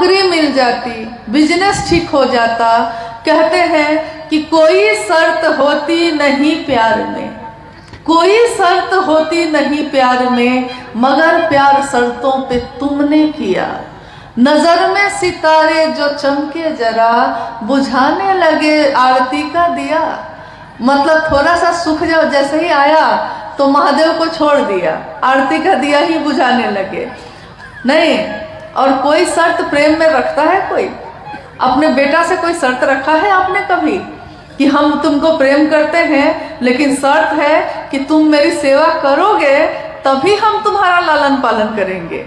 नौकरी मिल जाती, बिजनेस ठीक हो जाता। कहते हैं कि कोई शर्त होती नहीं प्यार में, कोई शर्त होती नहीं प्यार में, मगर प्यार शर्तों पे तुमने किया। नजर में सितारे जो चमके जरा, बुझाने लगे आरती का दिया। मतलब थोड़ा सा सुख जब जैसे ही आया तो महादेव को छोड़ दिया, आरती का दिया ही बुझाने लगे। नहीं, और कोई शर्त प्रेम में रखता है कोई? अपने बेटा से कोई शर्त रखा है आपने कभी कि हम तुमको प्रेम करते हैं, लेकिन शर्त है कि तुम मेरी सेवा करोगे तभी हम तुम्हारा लालन पालन करेंगे?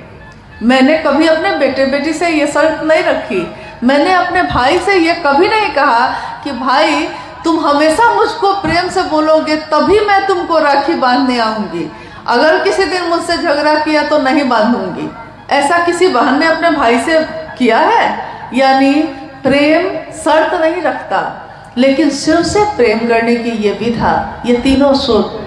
मैंने कभी अपने बेटे बेटी से ये शर्त नहीं रखी। मैंने अपने भाई से ये कभी नहीं कहा कि भाई तुम हमेशा मुझको प्रेम से बोलोगे तभी मैं तुमको राखी बांधने आऊंगी, अगर किसी दिन मुझसे झगड़ा किया तो नहीं बांधूंगी। ऐसा किसी बहन ने अपने भाई से किया है? यानी प्रेम शर्त नहीं रखता, लेकिन शिव से प्रेम करने की ये विधा, ये तीनों सूत्र,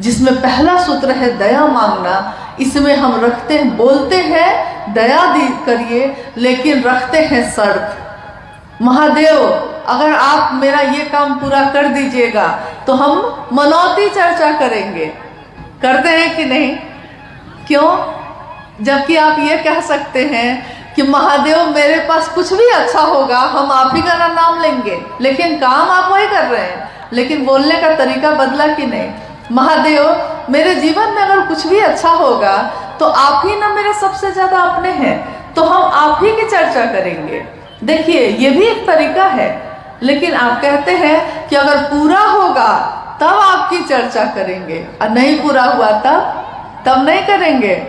जिसमें पहला सूत्र है दया मांगना, इसमें हम रखते हैं, बोलते हैं दया करिए, लेकिन रखते हैं शर्त। महादेव अगर आप मेरा ये काम पूरा कर दीजिएगा तो हम मनौती चर्चा करेंगे। करते हैं कि नहीं? क्यों? जबकि आप ये कह सकते हैं कि महादेव मेरे पास कुछ भी अच्छा होगा हम आप ही का नाम लेंगे, लेकिन काम आप वही कर रहे हैं, लेकिन बोलने का तरीका बदला कि नहीं? महादेव मेरे जीवन में अगर कुछ भी अच्छा होगा तो आप ही ना मेरे सबसे ज्यादा अपने हैं, तो हम आप ही की चर्चा करेंगे। देखिए ये भी एक तरीका है, लेकिन आप कहते हैं कि अगर पूरा होगा तब आपकी चर्चा करेंगे, और नहीं पूरा हुआ तब नहीं करेंगे।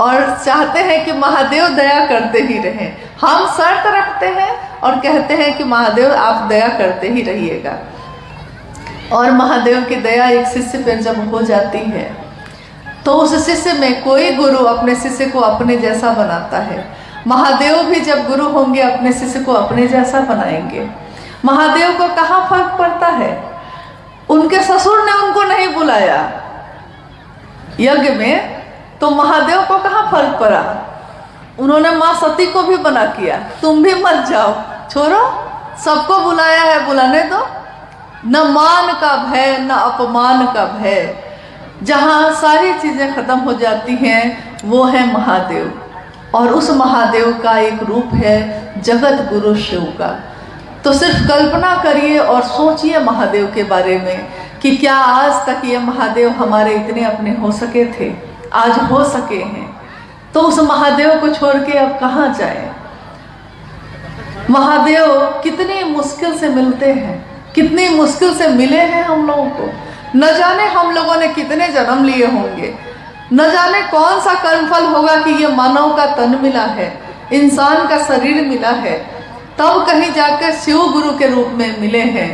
और चाहते हैं कि महादेव दया करते ही रहें। हम शर्त रखते हैं और कहते हैं कि महादेव आप दया करते ही रहिएगा। और महादेव की दया एक शिष्य पर जब हो जाती है तो उस शिष्य में कोई गुरु अपने शिष्य को अपने जैसा बनाता है। महादेव भी जब गुरु होंगे अपने शिष्य को अपने जैसा बनाएंगे। महादेव को कहाँ फर्क पड़ता है? उनके ससुर ने उनको नहीं बुलाया यज्ञ में, तो महादेव को कहाँ फर्क पड़ा? उन्होंने माँ सती को भी मना किया, तुम भी मत जाओ, छोड़ो, सबको बुलाया है, बुलाने दो। न मान का भय न अपमान का भय, जहाँ सारी चीजें खत्म हो जाती हैं वो है महादेव। और उस महादेव का एक रूप है जगत गुरु शिव का। तो सिर्फ कल्पना करिए और सोचिए महादेव के बारे में कि क्या आज तक ये महादेव हमारे इतने अपने हो सके थे, आज हो सके हैं, तो उस महादेव को छोड़ के अब कहाँ जाए? महादेव कितनी मुश्किल से मिलते हैं, कितनी मुश्किल से मिले हैं हम लोगों को। न जाने हम लोगों ने कितने जन्म लिए होंगे, न जाने कौन सा कर्मफल होगा कि ये मानव का तन मिला है, इंसान का शरीर मिला है, तब कहीं जाकर शिव गुरु के रूप में मिले हैं।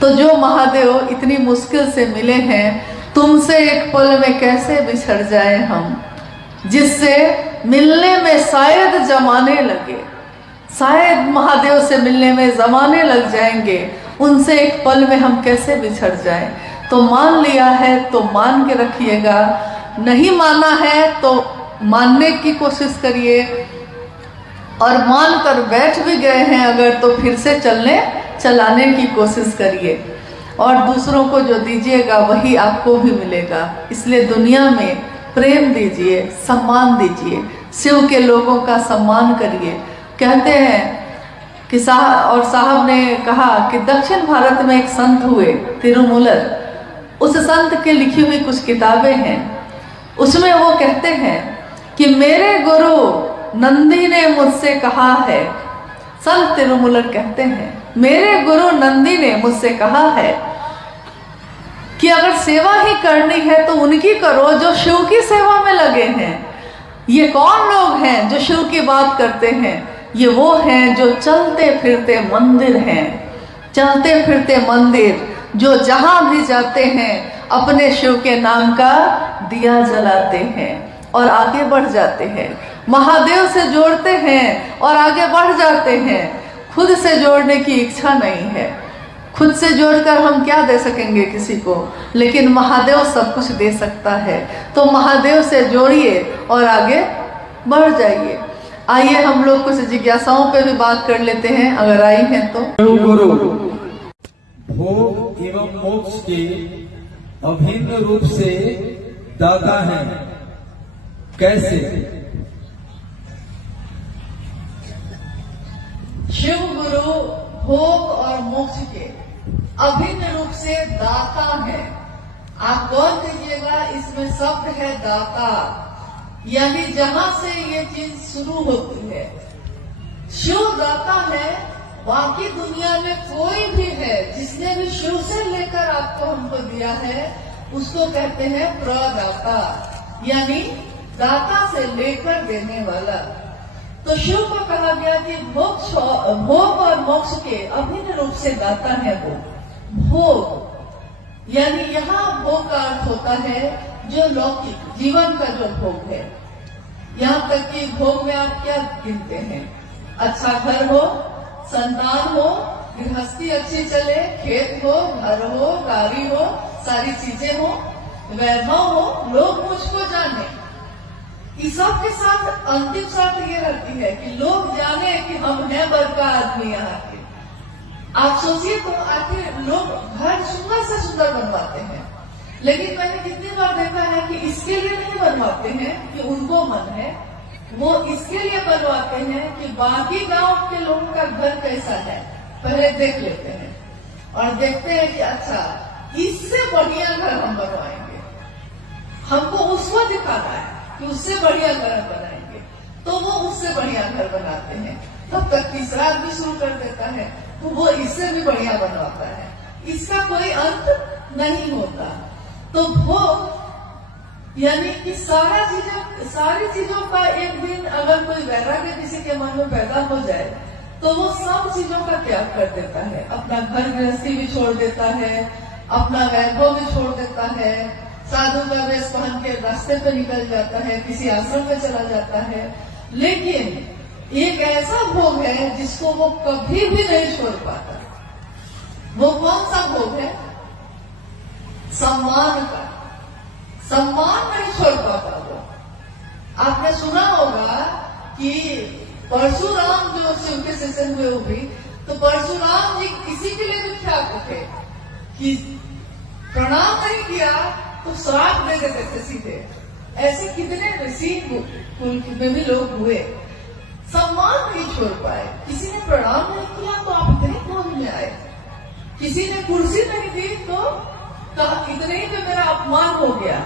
तो जो महादेव इतनी मुश्किल से मिले हैं, तुमसे एक पल में कैसे बिछड़ जाए हम, जिससे मिलने में शायद जमाने लगे, शायद महादेव से मिलने में जमाने लग जाएंगे, उनसे एक पल में हम कैसे बिछड़ जाएं। तो मान लिया है तो मान के रखिएगा, नहीं माना है तो मानने की कोशिश करिए, और मान कर बैठ भी गए हैं अगर तो फिर से चलाने की कोशिश करिए। और दूसरों को जो दीजिएगा वही आपको भी मिलेगा। इसलिए दुनिया में प्रेम दीजिए, सम्मान दीजिए, शिव के लोगों का सम्मान करिए। कहते हैं कि साहब ने कहा कि दक्षिण भारत में एक संत हुए तिरुमूलर, उस संत के लिखी हुई कुछ किताबें हैं, उसमें वो कहते हैं कि मेरे गुरु नंदी ने मुझसे कहा है, संत तिरुमूलर कहते हैं मेरे गुरु नंदी ने मुझसे कहा है कि अगर सेवा ही करनी है तो उनकी करो जो शिव की सेवा में लगे हैं। ये कौन लोग हैं जो शिव की बात करते हैं? ये वो हैं जो चलते फिरते मंदिर हैं, चलते फिरते मंदिर, जो जहां भी जाते हैं अपने शिव के नाम का दिया जलाते हैं और आगे बढ़ जाते हैं, महादेव से जोड़ते हैं और आगे बढ़ जाते हैं। खुद से जोड़ने की इच्छा नहीं है, खुद से जोड़कर हम क्या दे सकेंगे किसी को, लेकिन महादेव सब कुछ दे सकता है। तो महादेव से जोड़िए और आगे बढ़ जाइए। आइए हम लोग कुछ जिज्ञासाओं पे भी बात कर लेते हैं, अगर आई हैं तो। गुरु भोग एवं मोक्ष के अभिन्न रूप से दाता है, कैसे? शिव गुरु भोग और मोक्ष के अभिन्न रूप से दाता है। आप गौर कीजिएगा, इसमें शब्द है दाता, यानी जहां से ये चीज शुरू होती है। शिव दाता है, बाकी दुनिया में कोई भी है जिसने भी शिव से लेकर आपको हमको दिया है उसको कहते हैं प्रदाता, यानी दाता से लेकर देने वाला। तो शिव को कहा गया कि भोग और मोक्ष के अभिन्न रूप से दाता है वो। भोग यानी यहाँ भोग का अर्थ होता है जो लौकिक जीवन का जो भोग है। यहाँ तक कि भोग में आप क्या गिनते हैं? अच्छा घर हो, संतान हो, गृहस्थी अच्छी चले, खेत हो, घर हो, गाड़ी हो, सारी चीजें हो, वैभव हो, लोग मुझको जाने। इस सब के साथ अंतिम शर्त ये रहती है कि लोग जाने कि हम हैं बड़का आदमी यहाँ के। आप सोचिए तो आखिर लोग घर सुंदर से सुंदर बनवाते हैं, लेकिन मैंने कितनी बार देखा है कि इसके लिए नहीं बनवाते हैं कि उनको मन है, वो इसके लिए बनवाते हैं कि बाकी गांव के लोगों का घर कैसा है पहले देख लेते हैं और देखते हैं कि अच्छा इससे बढ़िया घर हम बनवाएंगे, हमको उसको दिखाना है कि उससे बढ़िया घर बनाएंगे, तो वो उससे बढ़िया घर बनाते हैं। तब तक तीसरा आदमी शुरू कर देता है तो वो इससे भी बढ़िया बनवाता है, इसका कोई अंत नहीं होता। तो भोग यानी कि सारी चीजों का एक दिन अगर कोई वैराग्य किसी के मन में पैदा हो जाए तो वो सब चीजों का त्याग कर देता है, अपना घर गृहस्थी भी छोड़ देता है, अपना वैभव भी छोड़ देता है, साधु का वेश पहन के रास्ते पे निकल जाता है, किसी आश्रम में चला जाता है। लेकिन एक ऐसा भोग है जिसको वो कभी भी नहीं छोड़ पाता। वो कौन सा भोग है? सम्मान का। सम्मान नहीं छोड़ पाता वो। आपने सुना होगा कि परशुराम जो शिव के शिष्य हुए वो भी, तो परशुराम जी किसी के लिए विख्यात थे कि प्रणाम नहीं किया तो श्राप दे देते थे सीधे। ऐसे कितने ऋषि कुल में भी लोग हुए, सम्मान नहीं छोड़ पाए। किसी ने प्रणाम नहीं किया तो आप इतने क्रोध में आए, किसी ने कुर्सी नहीं दी तो कहा इतने ही में मेरा अपमान हो गया।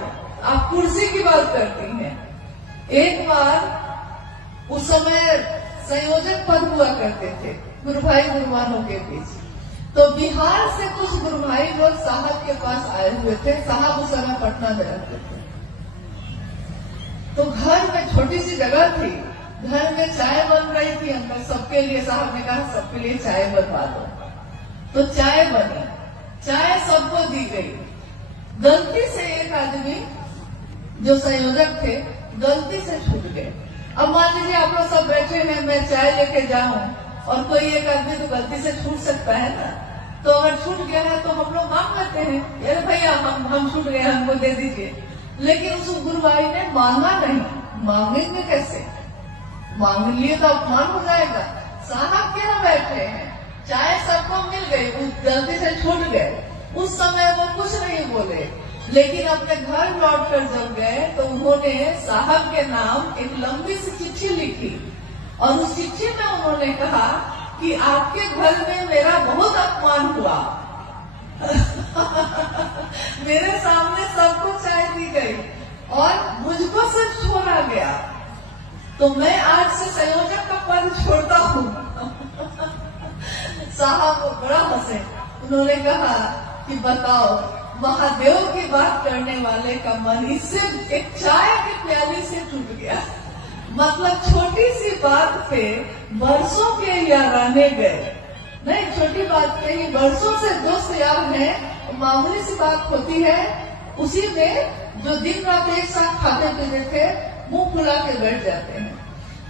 आप कुर्सी की बात करती हैं। एक बार उस समय संयोजक पद हुआ करते थे गुरु भाई गुरुमानों के बीच, तो बिहार से कुछ गुरु भाई लोग साहब के पास आए हुए थे। साहब उस समय पटना में रहते थे, तो घर में छोटी सी जगह थी, घर में चाय बन रही थी अंदर सबके लिए। साहब ने कहा सबके लिए चाय बनवा दो, तो चाय बनी, चाय सबको दी गई। गलती से एक आदमी जो संयोजक थे गलती से छूट गए। अब मान लीजिए आप लोग सब बैठे हैं, मैं चाय लेके जाऊं और कोई एक आदमी तो गलती से छूट सकता है ना, तो अगर छूट गया है तो हम लोग मांग लेते हैं, अरे भैया हम छूट गए, हमको दे दीजिए। लेकिन उस गुरु भाई ने मांगा नहीं। मांगेंगे कैसे? मांग लिए तो अपमान हो जाएगा। साहब क्या बैठे हैं, चाय सबको मिल गई, गलती से छूट गए। उस समय वो कुछ नहीं बोले, लेकिन अपने घर लौट कर जब गए तो उन्होंने साहब के नाम एक लंबी सी चिट्ठी लिखी और उस चिट्ठी में उन्होंने कहा कि आपके घर में मेरा बहुत अपमान हुआ। मेरे सामने सबको चाय दी गई और मुझको सिर्फ छोड़ा गया, तो मैं आज से संयोजक का पद छोड़ता हूँ। साहब बड़ा हंसे। उन्होंने कहा कि बताओ, महादेव की बात करने वाले का मन इससे एक चाय की प्याली से टूट गया। मतलब छोटी सी बात पे बरसों के याराने गए। नहीं, छोटी बात पे ही बरसों से दोस्त यार हैं, मामूली सी बात होती है, उसी में जो दिन रात एक साथ खाते पीते थे मुंह फुला के बैठ जाते हैं।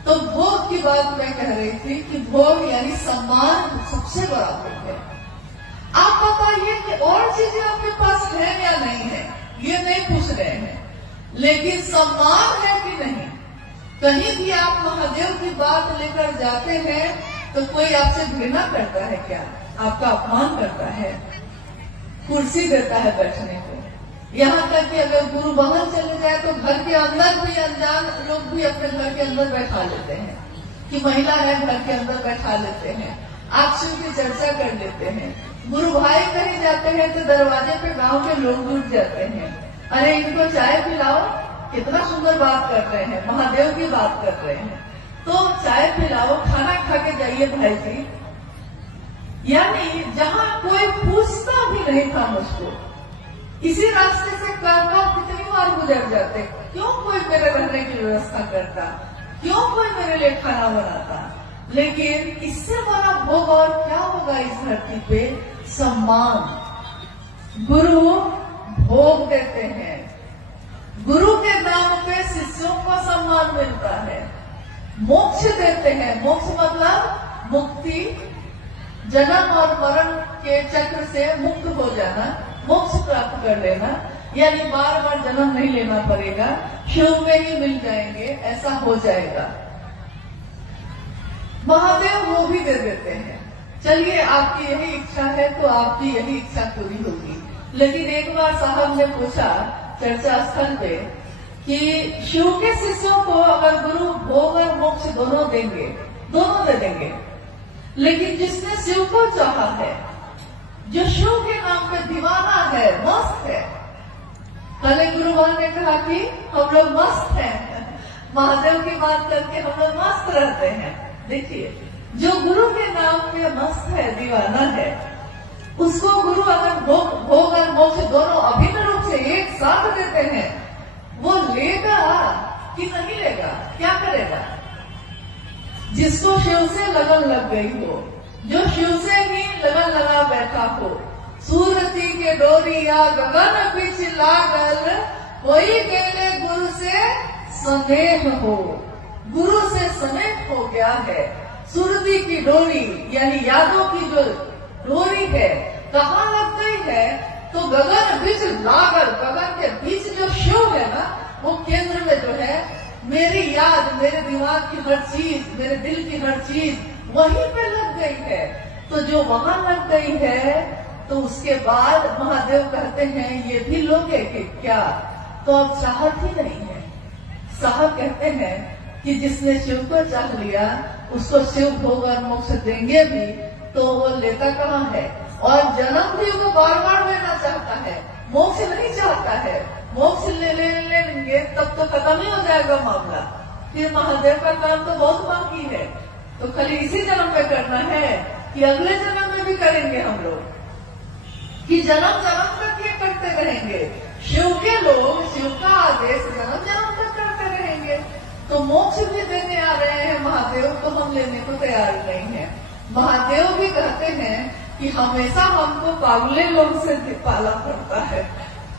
तो भोग की बात मैं कह रही थी कि भोग यानी सम्मान सबसे बड़ा भोग है। आप बताइए कि और चीजें आपके पास है या नहीं है, ये नहीं पूछ रहे हैं, लेकिन सम्मान है कि नहीं। कहीं भी आप महादेव की बात लेकर जाते हैं तो कोई आपसे घृणा करता है क्या? आपका अपमान करता है, कुर्सी देता है बैठने को। यहाँ तक कि अगर गुरु बाहर चले जाए तो घर के अंदर भी अनजान लोग भी अपने घर के अंदर बैठा लेते हैं कि महिला है, घर के अंदर बैठा लेते हैं, आप शिव की चर्चा कर लेते हैं। गुरु भाई कहीं जाते हैं तो दरवाजे पे गांव के लोग जुट जाते हैं, अरे इनको चाय पिलाओ, कितना सुंदर बात कर रहे हैं, महादेव की बात कर रहे हैं, तो चाय पिलाओ, खाना खा के जाइए भाई जी। यानी जहाँ कोई पूछता भी नहीं था मुझको, इसी रास्ते से करना कितनी बार गुजर जाते, क्यों कोई मेरे रहने की व्यवस्था करता, क्यों कोई मेरे लिए खाना बनाता। लेकिन इससे बड़ा भोग और क्या होगा इस धरती पे? सम्मान। गुरु भोग देते हैं, गुरु के नाम पे शिष्यों को सम्मान मिलता है, मोक्ष देते हैं। मोक्ष मतलब मुक्ति, जन्म और मरण के चक्र से मुक्त हो जाना, मोक्ष प्राप्त कर लेना, यानी बार बार जन्म नहीं लेना पड़ेगा, शिव में ही मिल जाएंगे, ऐसा हो जाएगा। महादेव वो भी दे देते हैं। चलिए आपकी यही इच्छा है तो आपकी यही इच्छा पूरी होगी। लेकिन एक बार साहब ने पूछा चर्चा स्थल पे कि शिव के शिष्यों को अगर गुरु भोग और मोक्ष दोनों देंगे, दोनों दे देंगे, लेकिन जिसने शिव को चाहा है, जो शिव के नाम पे दीवाना है, मस्त है, पहले गुरुवार ने कहा कि हम लोग मस्त हैं, महादेव की बात करके हम लोग मस्त रहते हैं। देखिए, जो गुरु के नाम पे मस्त है, दीवाना है, उसको गुरु अगर भोग और मोक्ष दोनों अभिन्न रूप से एक साथ देते हैं, वो लेगा कि नहीं लेगा? क्या करेगा? जिसको शिव से लगन लग गई हो, जो शिव से ही लगन लगा बैठा हो, सूरती के डोरिया गगन बीच लागल, कोई गेले गुरु से स्नेह हो, गुरु से स्नेह हो गया है। सुरती की डोरी यानी यादों की जो डोरी है कहाँ लग गई है? तो गगन बीच लागल, गगन के बीच जो शिव है ना, वो केंद्र में जो है, मेरी याद, मेरे दिमाग की हर चीज, मेरे दिल की हर चीज वहीं पे लग गई है। तो जो वहां लग गई है, तो उसके बाद महादेव कहते हैं ये भी लोगे कि क्या? तो अब चाहत ही नहीं है। साहब कहते हैं कि जिसने शिव को चाह लिया उसको शिव भोग और मोक्ष देंगे भी, तो वो लेता कहाँ है? और जन्म भी वो बार बार लेना चाहता है, मोक्ष नहीं चाहता है। मोक्ष लेंगे तब तो खत्म ही हो जाएगा मामला, फिर महादेव का काम तो बहुत बाकी है। तो खाली इसी जन्म में करना है कि अगले जन्म में भी करेंगे हम लोग, कि जन्म जन्म तक ये करते रहेंगे? शिव के लोग शिव का आदेश जन्म जन्म तक करते रहेंगे। तो मोक्ष भी देने आ रहे हैं महादेव, तो हम लेने को तैयार नहीं है। महादेव भी कहते हैं कि हमेशा हमको पागले लोग से पाला पड़ता है।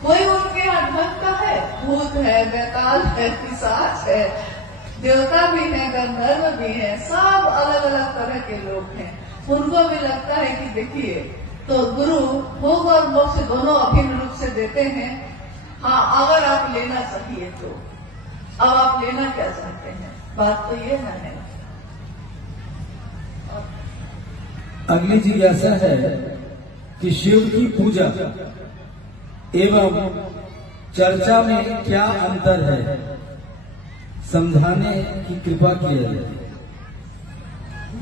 कोई उनके यहाँ ढंग का है, भूत है, बैताल है, पिशाच है, देवता भी है, गंधर्व भी है, सब अलग अलग तरह के लोग हैं। उनको भी लगता है कि देखिए, तो गुरु भोग और मोक्ष दोनों अभिन्न रूप से देते हैं। हाँ, अगर आप लेना चाहिए तो अब आप लेना क्या चाहते हैं? बात तो ये है। अगली जिज्ञासा है कि शिव की पूजा एवं चर्चा में क्या अंतर है, समझाने की कृपा की है।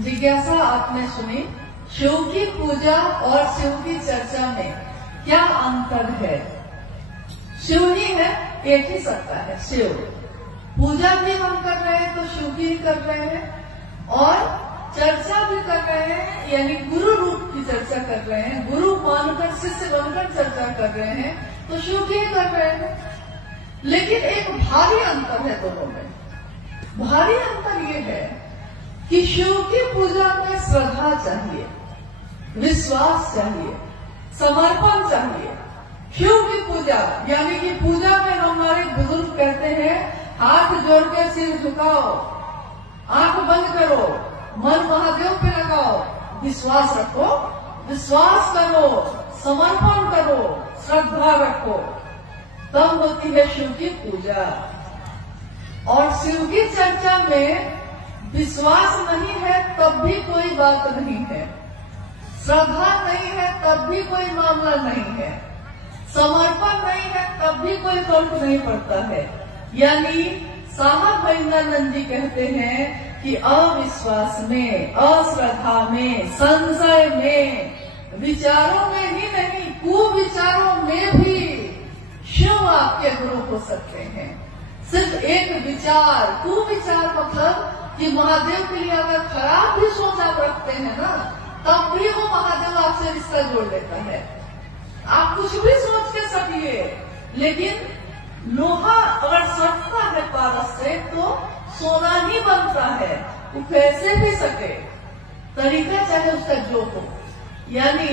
जिज्ञासा आपने सुनी। शिव की पूजा और शिव की चर्चा में क्या अंतर है? शिव ही है, एक ही सत्ता है शिव। पूजा भी हम कर रहे हैं तो शिव की ही कर रहे हैं, और चर्चा भी कर रहे हैं, यानी गुरु रूप की चर्चा कर रहे हैं, गुरु मानकर शिष्य बनकर चर्चा कर रहे हैं, तो शिव की ही कर रहे हैं। लेकिन एक भारी अंतर है दोनों में। भारी अंतर ये है कि शिव की पूजा में श्रद्धा चाहिए, विश्वास चाहिए, समर्पण चाहिए। शिव की पूजा यानी कि पूजा में हमारे बुजुर्ग कहते हैं, हाथ जोड़ के सिर झुकाओ, आंख बंद करो, मन महादेव पे लगाओ, विश्वास रखो, विश्वास करो, समर्पण करो, श्रद्धा रखो, तब होती है शिव की पूजा। और शिव की चर्चा में विश्वास नहीं है तब भी कोई बात नहीं है, श्रद्धा नहीं है तब भी कोई मामला नहीं है, समर्पण नहीं है तब भी कोई फर्क नहीं पड़ता है। यानी साहब महेंद्रानंद जी कहते हैं कि अविश्वास में, अश्रद्धा में, संशय में, विचारों में ही नहीं कुविचारों में भी शिव आपके गुरु हो सकते हैं। सिर्फ एक विचार, कुविचार मतलब कि महादेव के लिए अगर खराब भी सोच आप रखते हैं ना, तब भी वो महादेव आपसे रिश्ता जोड़ देता है। आप कुछ भी सोच के सकिए, लेकिन लोहा अगर सटता है पारस से तो सोना ही बनता है, वो कैसे भी सके, तरीका चाहे उसका जो हो। यानी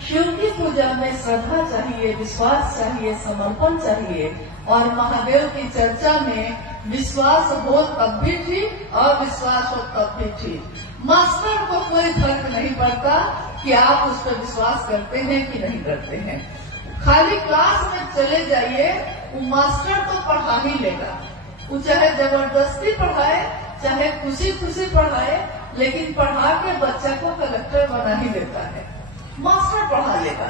शिव की पूजा में श्रद्धा चाहिए, विश्वास चाहिए, समर्पण चाहिए। और महादेव की चर्चा में विश्वास हो तब भी ठीक, अविश्वास हो तब भी ठीक। मास्टर को कोई फर्क नहीं पड़ता कि आप उस पर विश्वास करते हैं कि नहीं करते हैं। खाली क्लास में चले जाइए, वो मास्टर तो पढ़ा ही लेगा। वो चाहे जबरदस्ती पढ़ाए, चाहे खुशी खुशी पढ़ाए, लेकिन पढ़ा के बच्चा को कलेक्टर बना ही देता है। मास्टर पढ़ा लेगा।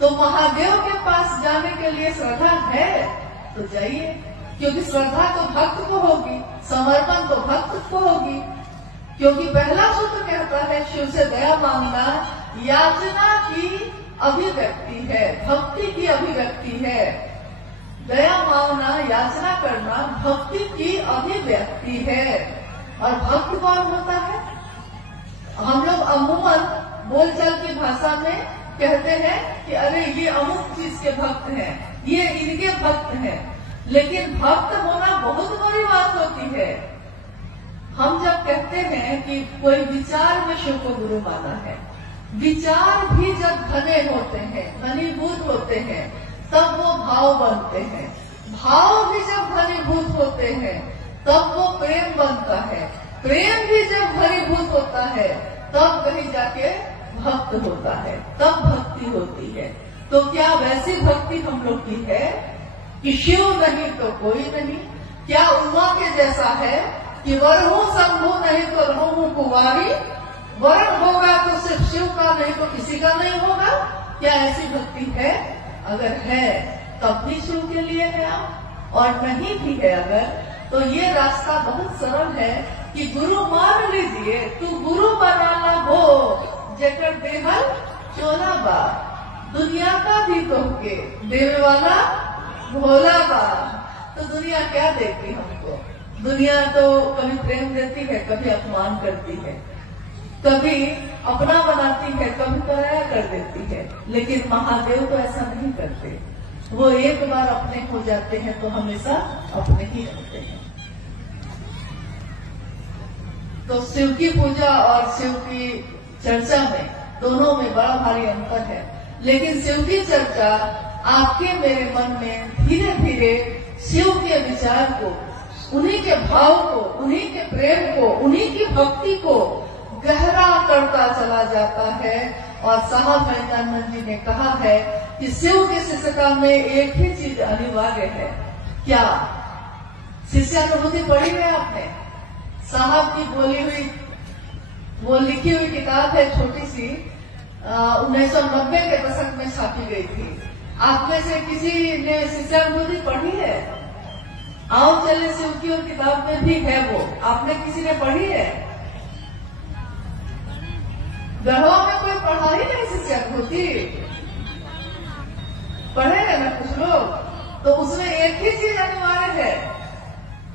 तो महादेव के पास जाने के लिए श्रद्धा है तो जाइए, क्योंकि श्रद्धा तो भक्त को होगी, समर्पण तो भक्त को होगी। क्योंकि पहला सूत्र कहता है शिव से दया मांगना याचना की अभिव्यक्ति है, भक्ति की अभिव्यक्ति है। दया मांगना, याचना करना भक्ति की अभिव्यक्ति है। और भक्त कौन होता है? हम लोग अमूमन बोलचाल की भाषा में कहते हैं कि अरे ये अमुक चीज के भक्त हैं, ये इनके भक्त हैं। लेकिन भक्त होना बहुत बड़ी बात होती है। हम जब कहते हैं कि कोई विचार में शिव को गुरु माना है, विचार भी जब घने होते हैं, घनीभूत होते हैं, तब वो भाव बनते हैं। भाव भी जब घनीभूत होते हैं तब वो प्रेम बनता है। प्रेम भी जब घनीभूत होता है तब कहीं जाके भक्त होता है, तब भक्ति होती है। तो क्या वैसी भक्ति हम लोग की है कि शिव नहीं तो कोई नहीं? क्या उमा के जैसा है कि वरहू शंभु नहीं तो रहूं कुंवारी, वरण होगा तो सिर्फ शिव का नहीं तो किसी का नहीं होगा? क्या ऐसी भक्ति है? अगर है तब भी शिव के लिए है आप, और नहीं भी है अगर, तो ये रास्ता बहुत सरल है कि गुरु मान लीजिए, तू गुरु बनाना हो जेकर देहल चोला बा, दुनिया का भी तोहके देवे वाला भोला बा। तो दुनिया क्या देती हमको? दुनिया तो कभी प्रेम देती है, कभी अपमान करती है, कभी अपना बनाती है, कभी पराया कर देती है। लेकिन महादेव तो ऐसा नहीं करते। वो एक बार अपने हो जाते हैं तो हमेशा अपने ही रहते हैं। तो शिव की पूजा और शिव की चर्चा में, दोनों में बड़ा भारी अंतर है। लेकिन शिव की चर्चा आपके मेरे मन में धीरे धीरे शिव के विचार को, उन्हीं के भाव को, उन्हीं के प्रेम को, उन्हीं की भक्ति को गहरा करता चला जाता है। और साहब महेंद्रानंद जी ने कहा है कि शिव की शिष्यता में एक ही चीज अनिवार्य है। क्या? शिष्यानुभूति पढ़ी है आपने? साहब की बोली हुई, वो लिखी हुई किताब है, छोटी सी, 1990 के दशक में छापी गई थी। आप में से किसी ने शिष्यानुभूति पढ़ी है? आओ चले, शिव की और किताब में भी है वो। आपने किसी ने पढ़ी है? गढ़वा में कोई पढ़ा ही नहीं शिष्यानुभूति? पढ़े हैं ना कुछ लोग? तो उसमें एक ही चीज अनिवार्य है,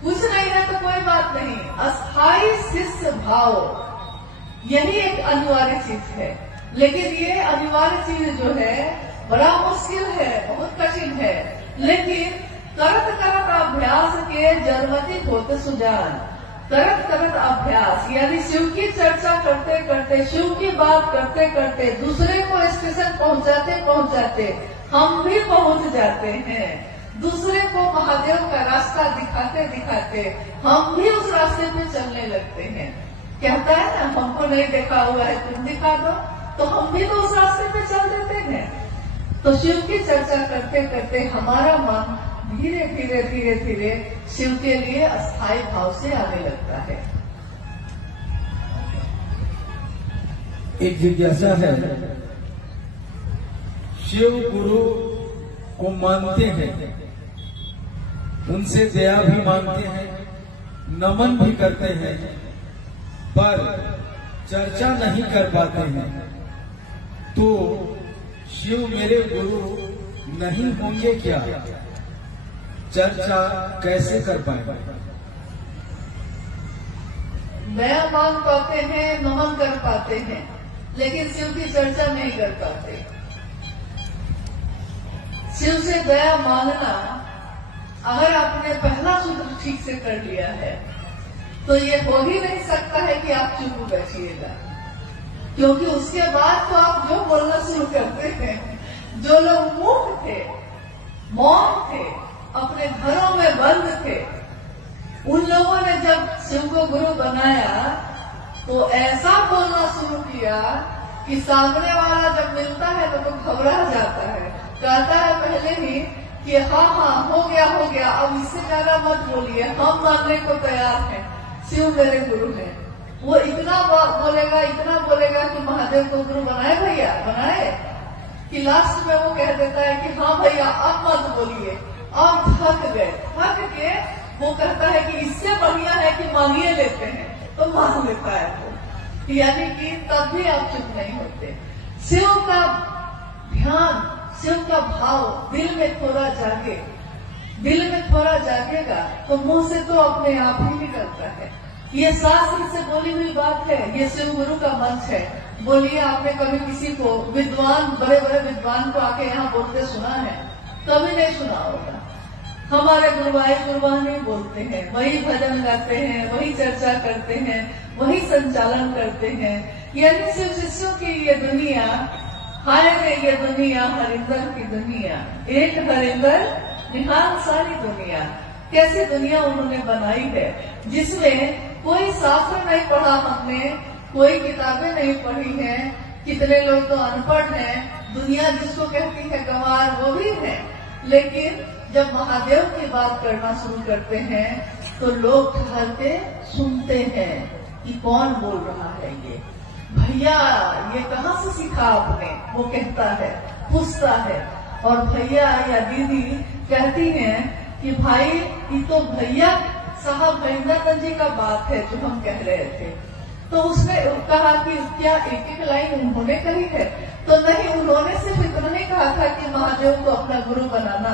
कुछ नहीं है तो कोई बात नहीं, अस्थाई शिष्य भाव, यही एक अनिवार्य चीज है। लेकिन ये अनिवार्य चीज जो है बड़ा मुश्किल है, बहुत कठिन है। लेकिन करत करत अभ्यास के जन्मति होते सुजान। करत करत अभ्यास, यानी शिव की चर्चा करते करते, शिव की बात करते करते, दूसरे को स्टेशन पहुंचाते पहुंचाते हम भी पहुंच जाते हैं। दूसरे को महादेव का रास्ता दिखाते दिखाते हम भी उस रास्ते पे चलने लगते हैं। कहता है ना, हमको नहीं देखा हुआ है, तुम दिखा दो, तो हम भी तो उस रास्ते पे चल देते हैं। तो शिव की चर्चा करते करते हमारा मन धीरे धीरे धीरे धीरे शिव के लिए अस्थायी भाव से आने लगता है। एक जिज्ञासा है, शिव गुरु को मानते हैं, उनसे दया भी मांगते हैं, नमन भी करते हैं, पर चर्चा नहीं कर पाते हैं, तो शिव मेरे गुरु नहीं होंगे क्या? चर्चा कैसे कर पाए? दया मांग पाते हैं, नमन कर पाते हैं, लेकिन शिव की चर्चा नहीं कर पाते। शिव से दया मांगना, अगर आपने पहला सूत्र ठीक से कर लिया है तो ये हो ही नहीं सकता है कि आप चुप बैठिएगा, क्योंकि उसके बाद तो आप जो बोलना शुरू करते हैं। जो लोग मूक थे, मौन थे, अपने घरों में बंद थे, उन लोगों ने जब शिव को गुरु बनाया तो ऐसा बोलना शुरू किया कि सामने वाला जब मिलता है तो घबरा जाता है, कहता है पहले ही कि हाँ हाँ हो गया, अब इससे ज्यादा मत बोलिए, हम मानने को तैयार हैं, शिव मेरे गुरु हैं। वो इतना बोलेगा कि महादेव को गुरु बनाए भैया, बनाए, कि लास्ट में वो कह देता है कि हाँ भैया अब मत बोलिए, अब थक के वो कहता है कि इससे बढ़िया है कि मांगिए लेते हैं, तो मांग लेता है वो। यानी कि तब भी आप चुप नहीं होते। शिव का ध्यान, शिव का भाव दिल में थोड़ा जागेगा तो मुंह से तो अपने आप ही निकलता है। ये शास्त्र से बोली हुई बात है, ये शिव गुरु का मंच है। बोलिए, आपने कभी किसी को बड़े बड़े विद्वान को आके यहाँ बोलते सुना है? कभी नहीं सुना होगा। हमारे गुरुवानी बोलते हैं, वही भजन गाते हैं, वही चर्चा करते हैं, वही संचालन करते हैं। यानी शिव शिष्यों की ये दुनिया, हाय रे ये दुनिया, हरिंदर की दुनिया, एक हरिंदर निहाल सारी दुनिया। कैसी दुनिया उन्होंने बनाई है, जिसमें कोई शास्त्र नहीं पढ़ा हमने, कोई किताबें नहीं पढ़ी हैं। कितने लोग तो अनपढ़ हैं, दुनिया जिसको कहती है गंवार वो भी है। लेकिन जब महादेव की बात करना शुरू करते हैं तो लोग ठहर के सुनते हैं कि कौन बोल रहा है ये, भैया ये कहाँ से सीखा आपने, वो कहता है, पूछता है। और भैया या दीदी कहती हैं कि भाई ये तो भैया साहब हरिंदर जी का बात है जो हम कह रहे थे। तो उसने कहा कि क्या एक एक लाइन उन्होंने कही है? तो नहीं, उन्होंने सिर्फ इतना ही कहा था कि महादेव को अपना गुरु बनाना।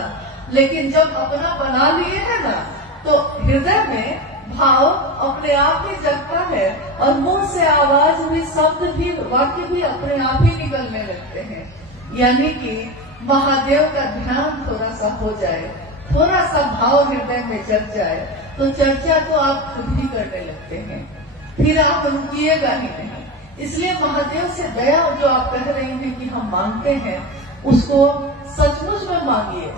लेकिन जब अपना बना लिए है ना, तो हृदय में भाव अपने आप ही जगता है और मुंह से आवाज भी, शब्द भी, वाक्य भी अपने आप ही निकलने लगते हैं। यानी कि महादेव का ध्यान थोड़ा सा हो जाए, थोड़ा सा भाव हृदय में जग जाए, तो चर्चा तो आप खुद ही करने लगते हैं, फिर आप रुकिएगा ही नहीं। इसलिए महादेव से दया जो आप कह रही हैं कि हम मांगते हैं, उसको सचमुच में मांगिए।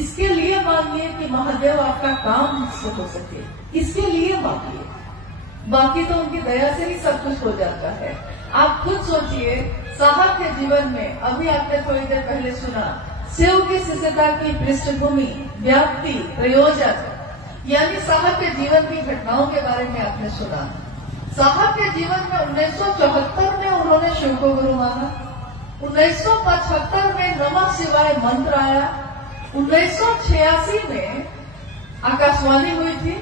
इसके लिए मांगिए कि महादेव आपका काम से हो सके, इसके लिए मांगिए। बाकी तो उनकी दया से ही सब कुछ हो जाता है। आप खुद सोचिए, साहब के जीवन में, अभी आपने थोड़ी देर पहले सुना, शिव की शिष्यता की पृष्ठभूमि, व्याप्ति, प्रयोजन, यानी साहब के जीवन की घटनाओं के बारे में आपने सुना। साहब के जीवन में 1974 में उन्होंने शिव को गुरु माना, 1975 में नमः शिवाय मंत्र आया, 1986 में आकाशवाणी हुई थी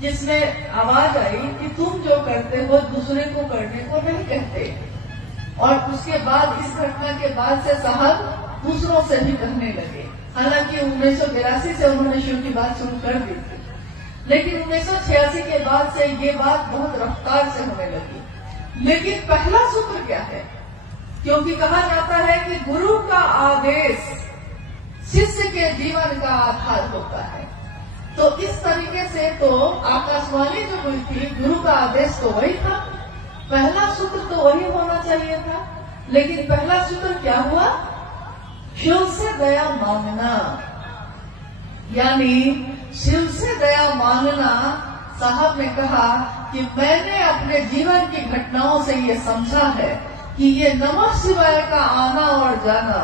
जिसमें आवाज आई कि तुम जो करते हो दूसरे को करने को नहीं कहते। और उसके बाद, इस घटना के बाद से साहब दूसरों से भी कहने लगे। हालांकि 1982 से उन्होंने शिव की बात शुरू कर दी थी, लेकिन 1986 के बाद से ये बात बहुत रफ्तार से होने लगी। लेकिन पहला सूत्र क्या है? क्योंकि कहा जाता है कि गुरु का आदेश शिष्य के जीवन का आधार होता है। तो इस तरीके से तो आकाशवाणी जो हुई थी, गुरु का आदेश तो वही था, पहला सूत्र तो वही होना चाहिए था। लेकिन पहला सूत्र क्या हुआ? शिव से दया मांगना। यानी शिव से दया मांगना। साहब ने कहा कि मैंने अपने जीवन की घटनाओं से ये समझा है कि ये नमः शिवाय का आना और जाना,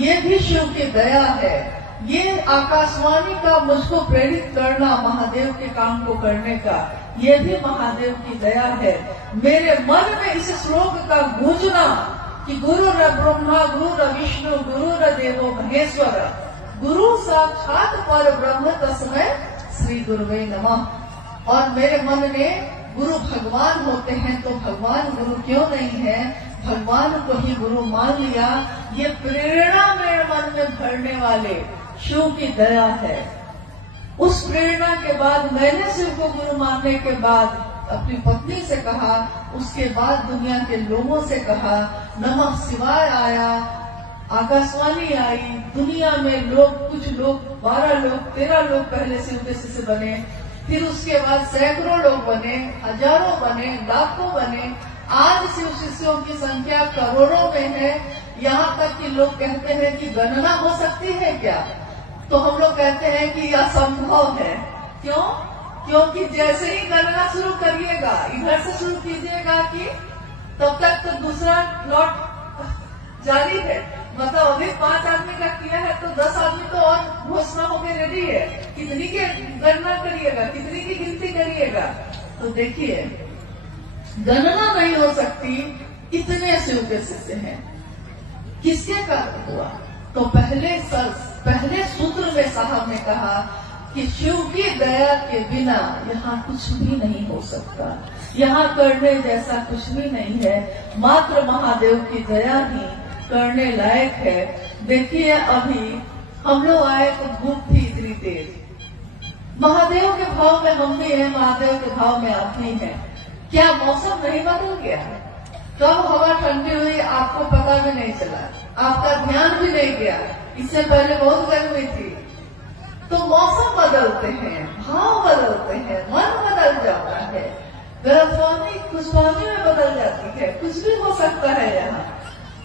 ये भी शिव की दया है। ये आकाशवाणी का मुझको प्रेरित करना महादेव के काम को करने का, ये भी महादेव की दया है। मेरे मन में इस श्लोक का गूंजना कि गुरु र ब्रह्मा गुरु र विष्णु गुरु र देवो महेश्वर, गुरु साक्षात पर ब्रह्म तस्मै श्री गुरुवे नमः। और मेरे मन ने गुरु भगवान होते हैं तो भगवान गुरु क्यों नहीं है, भगवान को ही गुरु मान लिया। ये प्रेरणा मेरे मन में भरने वाले शिव की दया है। उस प्रेरणा के बाद मैंने शिव को गुरु मानने के बाद अपनी पत्नी से कहा, उसके बाद दुनिया के लोगों से कहा, नमः शिवाय आया, आकाशवाणी आई, दुनिया में लोग, कुछ लोग 12 लोग 13 लोग पहले शिव के शिष्य बने, फिर उसके बाद सैकड़ों लोग बने, हजारों बने, लाखों बने। आज शिव शिष्यों की संख्या करोड़ों में है। यहाँ तक कि लोग कहते हैं कि गणना हो सकती है क्या, तो हम लोग कहते हैं कि यह असंभव है। क्यों? क्योंकि जैसे ही गणना शुरू करिएगा, इधर से शुरू कीजिएगा कि तब तक तो दूसरा लॉट जारी है। मतलब अभी 5 आदमी का किया है तो 10 आदमी तो और घोषणा होकर रेडी है। कितनी की गणना करिएगा, कितनी की गिनती करिएगा। तो देखिए, गणना नहीं हो सकती, इतने शिव के शिष्य हैं। किसके कारण हुआ? तो पहले सूत्र में साहब ने कहा कि शिव की दया के बिना यहाँ कुछ भी नहीं हो सकता, यहाँ करने जैसा कुछ भी नहीं है। मात्र महादेव की दया ही करने लायक है। देखिए, अभी हम लोग आए तो धूप थी इतनी तेज। महादेव के भाव में हम भी हैं, महादेव के भाव में आप भी हैं। क्या मौसम नहीं बदल गया? कब हवा ठंडी हुई आपको पता भी नहीं चला, आपका ध्यान भी नहीं गया। इससे पहले बहुत गर्मी थी। तो मौसम बदलते हैं, भाव बदलते हैं, मन बदल जाता है, गर्भवानी खुशहाली में बदल जाती है, कुछ भी हो सकता है यहाँ।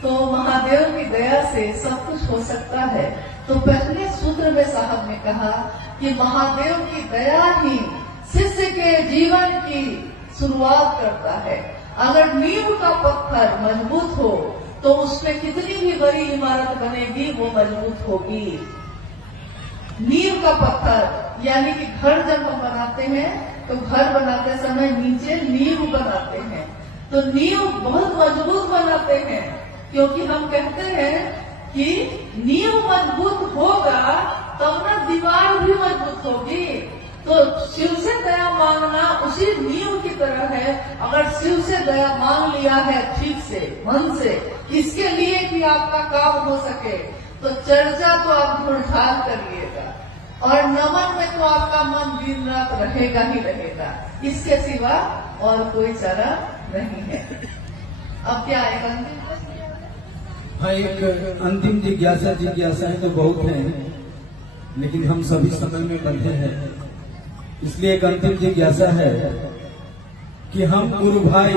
तो महादेव की दया से सब कुछ हो सकता है। तो पहले सूत्र में साहब ने कहा कि महादेव की दया ही शिष्य के जीवन की शुरुआत करता है। अगर नींव का पत्थर मजबूत हो तो उसमें कितनी भी बड़ी इमारत बनेगी वो मजबूत होगी। नींव का पत्थर यानी कि घर जब हम बनाते हैं तो घर बनाते समय नीचे नींव बनाते हैं, तो नींव बहुत मजबूत बनाते हैं, क्योंकि हम कहते हैं कि नींव मजबूत होगा तब ना दीवार भी मजबूत होगी। तो शिव से दया मांगना उसी नींव की तरह है। अगर शिव से दया मांग लिया है ठीक से, मन से, इसके लिए कि आपका काम हो सके, तो चर्चा तो आप ढूंढाल करिएगा और नमन में तो आपका मन दिन रात रहेगा ही रहेगा। इसके सिवा और कोई चारा नहीं है। अब क्या एक अंतिम जिज्ञासाएं तो बहुत हैं, लेकिन हम सभी समय में बंधे हैं, इसलिए एक अंतिम जिज्ञासा है कि हम गुरु भाई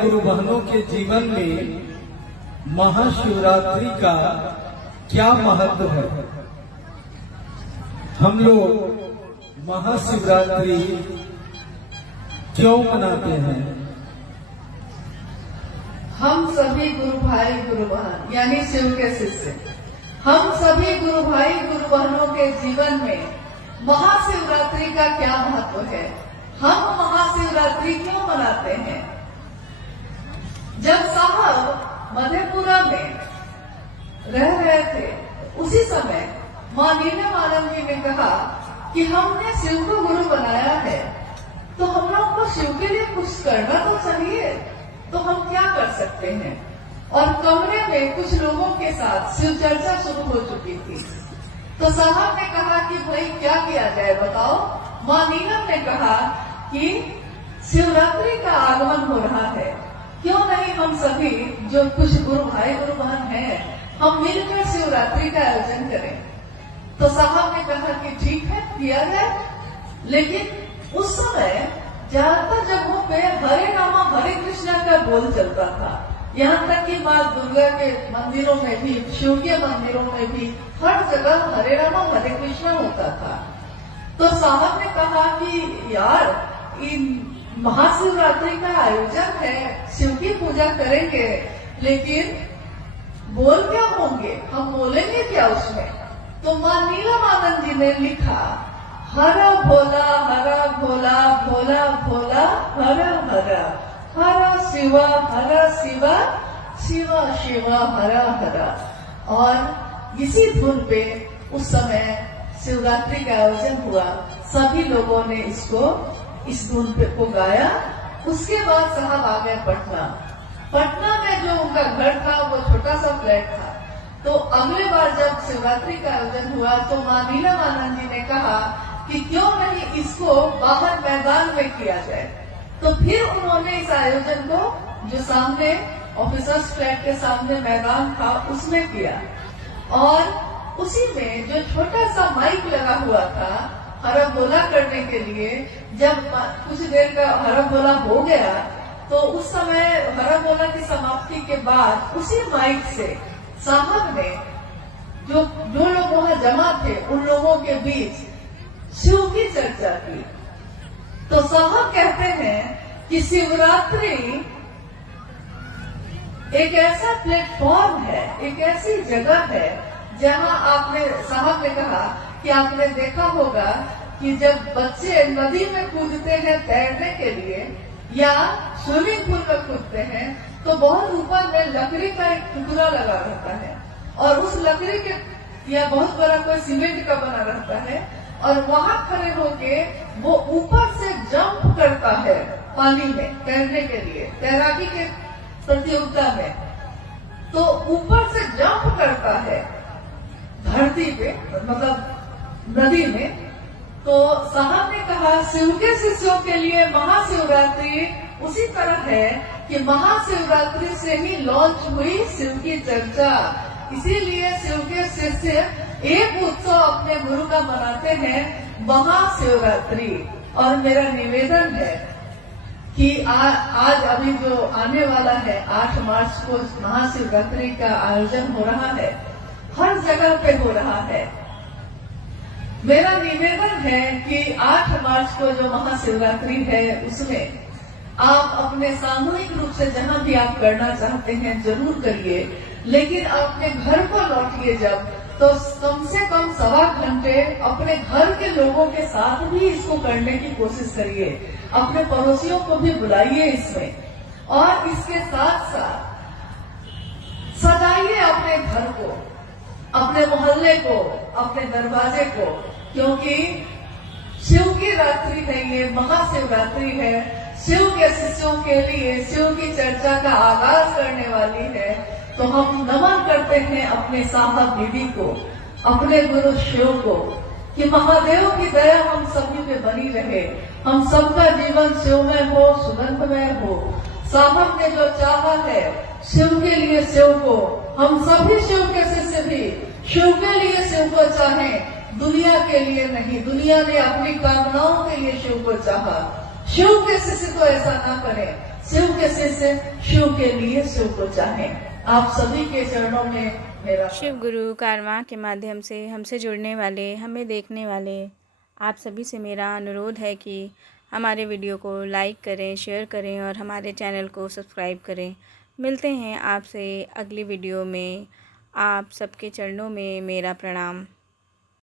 गुरु बहनों के जीवन में महाशिवरात्रि का क्या महत्व है? हम लोग महाशिवरात्रि क्यों मनाते हैं? हम सभी गुरु भाई गुरु बहन यानी शिव के शिष्य, हम सभी गुरु भाई गुरु बहनों के जीवन में महाशिवरात्रि का क्या महत्व है? हम महाशिवरात्रि क्यों मनाते हैं? जब साहब मधेपुरा में रह रहे थे, उसी समय मां नीलम जी ने कहा कि हमने शिव को गुरु बनाया है, तो हम लोग को शिव के लिए कुछ करना तो चाहिए, तो हम क्या कर सकते हैं? और कमरे में कुछ लोगों के साथ शिव चर्चा शुरू हो चुकी थी। तो साहब ने कहा कि भाई क्या किया जाए बताओ। मां नीलम ने कहा कि शिवरात्रि का आगमन हो रहा है, क्यों नहीं हम सभी जो कुछ गुरु भाई गुरु बहन हैं, हम मिलकर शिवरात्रि का आयोजन करें। तो साहब ने कहा कि ठीक है, किया जाए। लेकिन उस समय ज्यादातर जगहों पे हरे रामा हरे कृष्णा का बोल चलता था। यहाँ तक कि माँ दुर्गा के मंदिरों में भी, शिव के मंदिरों में भी हर जगह हरे रामा हरे कृष्णा होता था। तो साहब ने कहा कि यार, इन महाशिवरात्रि का आयोजन है, शिव की पूजा करेंगे, लेकिन बोल क्या होंगे, हम बोलेंगे क्या उसमें? तो माँ नीलमानंद जी ने लिखा, हर भोला हर भोला, भोला भोला हर हर, हर शिवा शिवा, शिवा शिवा हर हर। और इसी धुन पे उस समय शिवरात्रि का आयोजन हुआ। सभी लोगों ने इस धुन पे को गाया। उसके बाद साहब आ गए पटना। पटना में जो उनका घर था वो छोटा सा फ्लैट था। तो अगले बार जब शिवरात्रि का आयोजन हुआ तो माँ नीलमानंद जी ने कहा कि क्यों नहीं इसको बाहर मैदान में किया जाए। तो फिर उन्होंने इस आयोजन को जो सामने ऑफिसर्स फ्लैट के सामने मैदान था उसमें किया। और उसी में जो छोटा सा माइक लगा हुआ था हरा बोला करने के लिए, जब कुछ देर का हरा बोला हो गया तो उस समय हरा बोला की समाप्ति के बाद उसी माइक से साहब ने जो लोग वहां जमा थे उन लोगों के बीच शिव की चर्चा की। तो साहब कहते हैं कि शिवरात्रि एक ऐसा प्लेटफॉर्म है, एक ऐसी जगह है जहां साहब ने कहा कि आपने देखा होगा कि जब बच्चे नदी में कूदते हैं तैरने के लिए या स्विमिंग पूल में कूदते हैं तो बहुत ऊपर में लकड़ी का एक टुकड़ा लगा रहता है और उस लकड़ी के या बहुत बड़ा कोई सीमेंट का बना रहता है और वहां खड़े होके वो ऊपर से जंप करता है पानी में तैरने के लिए, तैराकी के प्रतियोगिता में। तो ऊपर से जंप करता है धरती पे, मतलब नदी में। तो साहब ने कहा शिव के शिष्यों के लिए महाशिवरात्रि उसी तरह है कि महाशिवरात्रि से ही लॉन्च हुई शिव की चर्चा। इसीलिए शिव के शिष्य एक उत्सव अपने गुरु का मनाते हैं, महाशिवरात्रि। और मेरा निवेदन है कि आज अभी जो आने वाला है 8 मार्च को महाशिवरात्रि का आयोजन हो रहा है, हर जगह पे हो रहा है। मेरा निवेदन है कि 8 मार्च को जो महाशिवरात्रि है उसमें आप अपने सामूहिक रूप से जहां भी आप करना चाहते हैं जरूर करिए, लेकिन अपने घर को लौटिए जब तो कम से कम 1.25 घंटे अपने घर के लोगों के साथ भी इसको करने की कोशिश करिए। अपने पड़ोसियों को भी बुलाइए इसमें और इसके साथ साथ सजाइए अपने घर को, अपने मोहल्ले को, अपने दरवाजे को, क्योंकि शिव की रात्रि है, ये महाशिवरात्रि है। शिव के शिष्यों के लिए शिव की चर्चा का आगाज करने वाली है। तो हम नमन करते हैं अपने साहब दीदी को, अपने गुरु शिव को, कि महादेव की दया हम सभी पे बनी रहे, हम सबका जीवन शिवमय हो, सुगंधमय हो। साहब ने जो चाहा है शिव के लिए शिव को, हम सभी शिव के शिष्य भी शिव के लिए शिव को चाहें, दुनिया के लिए नहीं। दुनिया ने अपनी कामनाओं के लिए शिव को चाहा, शिव के शिष्य तो ऐसा ना करें। शिव के शिष्य शिव के लिए शिव को चाहें। आप सभी के चरणों में मेरा शिव गुरु कारवां के माध्यम से हमसे जुड़ने वाले, हमें देखने वाले आप सभी से मेरा अनुरोध है कि हमारे वीडियो को लाइक करें, शेयर करें और हमारे चैनल को सब्सक्राइब करें। मिलते हैं आपसे अगली वीडियो में। आप सबके चरणों में मेरा प्रणाम।